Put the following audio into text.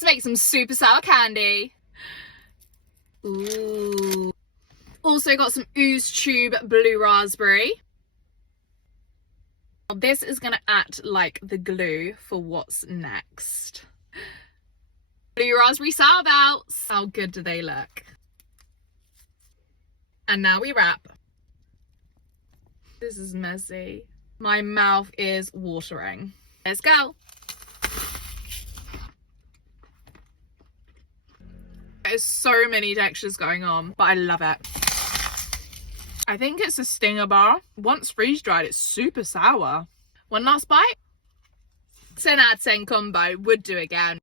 Let's make some super sour candy. Ooh. Also got some Ooze Tube blue raspberry. This is gonna act like the glue for what's next. Blue raspberry sour belts. How good do they look? And now we wrap. This is messy. My mouth is watering. Let's go. There's so many textures going on, but I love it. I think it's a stinger bar. Once freeze dried, it's super sour. One last bite. 10 out of 10 combo, would do again.